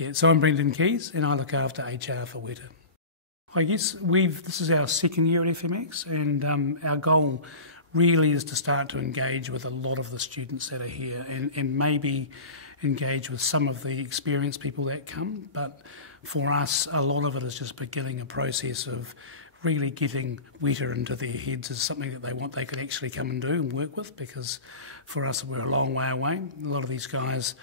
Yeah, so I'm Brendan Keys and I look after HR for Weta. I guess this is our second year at FMX, and our goal really is to start to engage with a lot of the students that are here and maybe engage with some of the experienced people that come. But for us, a lot of it is just beginning a process of really getting Weta into their heads as something that they could actually come and do and work with, because for us we're a long way away. A lot of these guys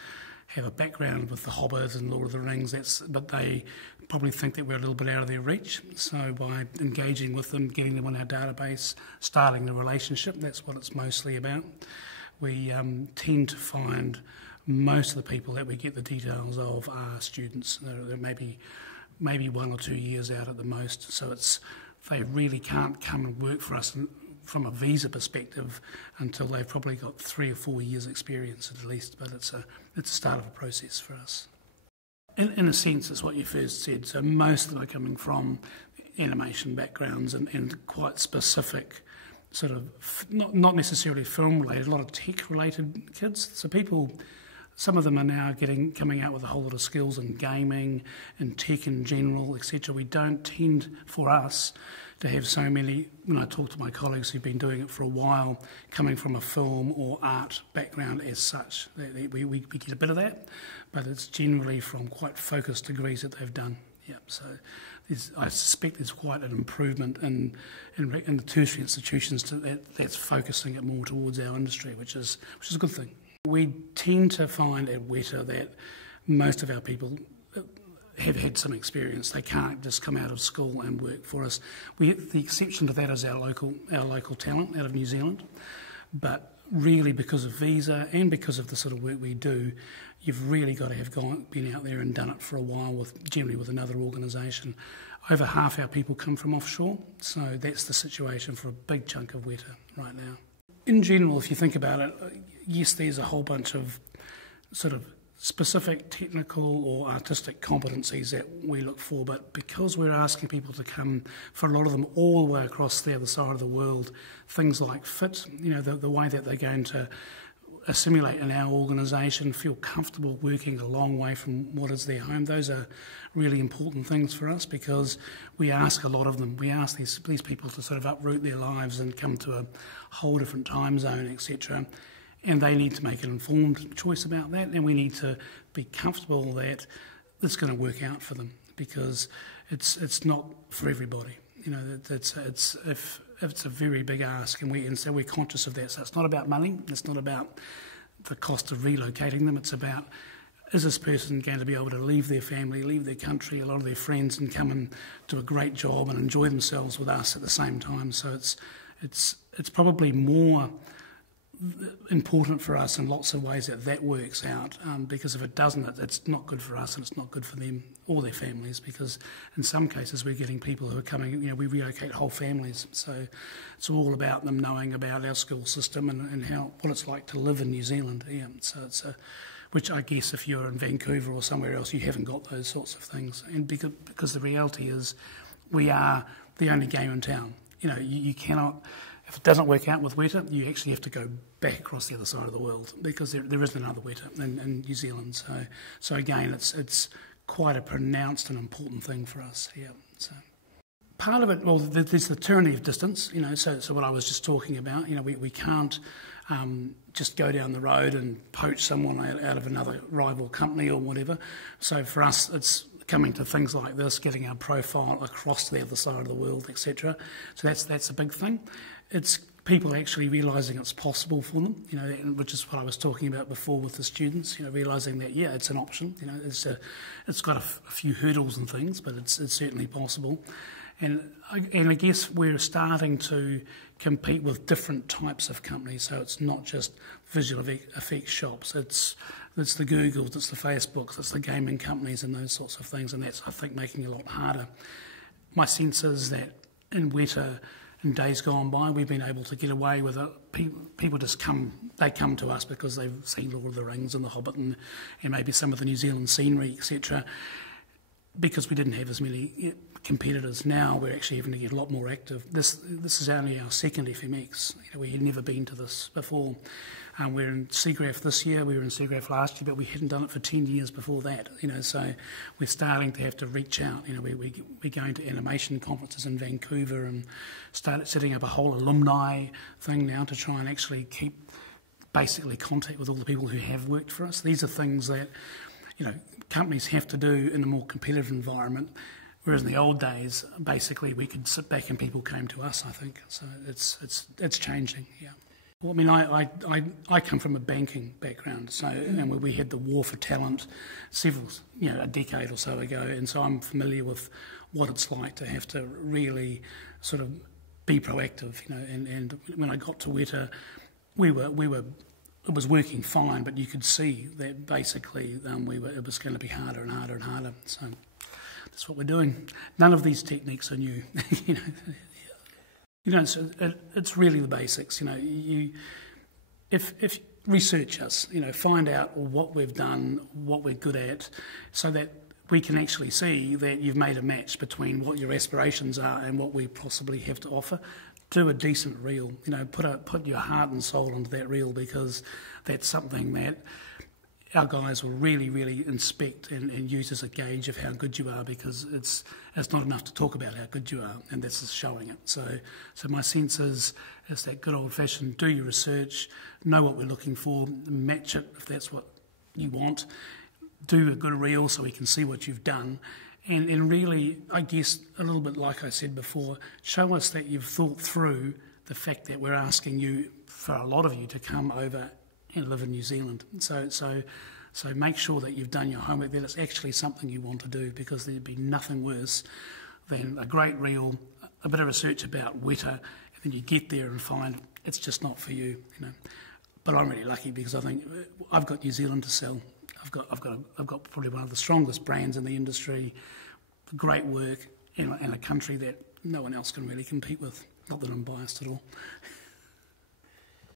have a background with the Hobbit and Lord of the Rings, but they probably think that we're a little bit out of their reach. So by engaging with them, getting them on our database, starting the relationship, that's what it's mostly about. We tend to find most of the people that we get the details of are students. They're maybe 1 or 2 years out at the most. So they really can't come and work for us from a visa perspective until they've probably got 3 or 4 years experience at least, but it's a start of a process for us. In a sense, it's what you first said, so most of them are coming from animation backgrounds and quite specific sort of, not necessarily film related, a lot of tech related kids. So some of them are now coming out with a whole lot of skills in gaming and tech in general, etc. We don't tend, for us, to have so many, when I talk to my colleagues who've been doing it for a while, coming from a film or art background as such. We get a bit of that, but it's generally from quite focused degrees that they've done. Yeah, so I suspect there's quite an improvement in the tertiary institutions that's focusing it more towards our industry, which is a good thing. We tend to find at Weta that most of our people have had some experience. They can't just come out of school and work for us. The exception to that is our local talent out of New Zealand. But really, because of visa and because of the sort of work we do, you've really got to have been out there and done it for a while, generally with another organisation. Over half our people come from offshore, so that's the situation for a big chunk of Weta right now. In general, if you think about it, yes, there's a whole bunch of sort of specific technical or artistic competencies that we look for, but because we're asking people to come, for a lot of them, all the way across the other side of the world, things like fit, the way that they're going to assimilate in our organisation, feel comfortable working a long way from what is their home, those are really important things for us, because we ask a lot of them. We ask these people to sort of uproot their lives and come to a whole different time zone, etc., and they need to make an informed choice about that, and we need to be comfortable that it's going to work out for them, because it's not for everybody. If it's a very big ask, and so we're conscious of that. So it's not about money. It's not about the cost of relocating them. It's about, is this person going to be able to leave their family, leave their country, a lot of their friends, and come and do a great job and enjoy themselves with us at the same time. So it's probably more important for us in lots of ways that works out, because if it doesn't, it's not good for us and it's not good for them or their families, because in some cases we're getting people who are coming, we relocate whole families, so it's all about them knowing about our school system and what it's like to live in New Zealand. So which I guess if you're in Vancouver or somewhere else, you haven't got those sorts of things, and because the reality is we are the only game in town. You cannot. If it doesn't work out with Weta, you actually have to go back across the other side of the world, because there isn't another Weta in New Zealand. So again, it's quite a pronounced and important thing for us here. So part of it, well, there's the tyranny of distance. So what I was just talking about. We can't just go down the road and poach someone out of another rival company or whatever. So for us, it's coming to things like this, getting our profile across the other side of the world, etc. So that's a big thing. It's people actually realising it's possible for them, which is what I was talking about before with the students, realising that, yeah, it's an option, it's got a few hurdles and things, but it's certainly possible. And I guess we're starting to compete with different types of companies, so it's not just visual effects shops, it's the Googles, it's the Facebooks, it's the gaming companies and those sorts of things, and that's, I think, making it a lot harder. My sense is that in Weta, in days gone by, we've been able to get away with it. People just come to us because they've seen Lord of the Rings and the Hobbit and maybe some of the New Zealand scenery, etc. because we didn't have as many competitors. Now we're actually having to get a lot more active. This is only our second FMX. We had never been to this before. We're in SIGGRAPH this year, we were in SIGGRAPH last year, but we hadn't done it for 10 years before that. So we're starting to have to reach out. We're going to animation conferences in Vancouver and started setting up a whole alumni thing now to try and actually keep basically contact with all the people who have worked for us. These are things that companies have to do in a more competitive environment, whereas in the old days, basically we could sit back and people came to us, I think. So it's changing, yeah. Well, I mean, I come from a banking background, so and we had the war for talent a decade or so ago, and so I'm familiar with what it's like to have to really sort of be proactive, and when I got to Weta, it was working fine, but you could see that basically it was going to be harder and harder and harder. So that's what we're doing. None of these techniques are new, it's really the basics. If research us, find out what we've done, what we're good at, so that we can actually see that you've made a match between what your aspirations are and what we possibly have to offer. Do a decent reel, put your heart and soul into that reel, because that's something that our guys will really, really inspect and use as a gauge of how good you are, because it's not enough to talk about how good you are, and this is showing it. So my sense is that good old-fashioned do your research, know what we're looking for, match it if that's what you want, do a good reel so we can see what you've done, and really, I guess, a little bit like I said before, show us that you've thought through the fact that we're asking you, for a lot of you, to come over and live in New Zealand. So make sure that you've done your homework, that it's actually something you want to do, because there'd be nothing worse than a great reel, a bit of research about Weta, and then you get there and find it's just not for you. But I'm really lucky, because I think I've got New Zealand to sell. I've got probably one of the strongest brands in the industry, great work, and a country that no one else can really compete with. Not that I'm biased at all.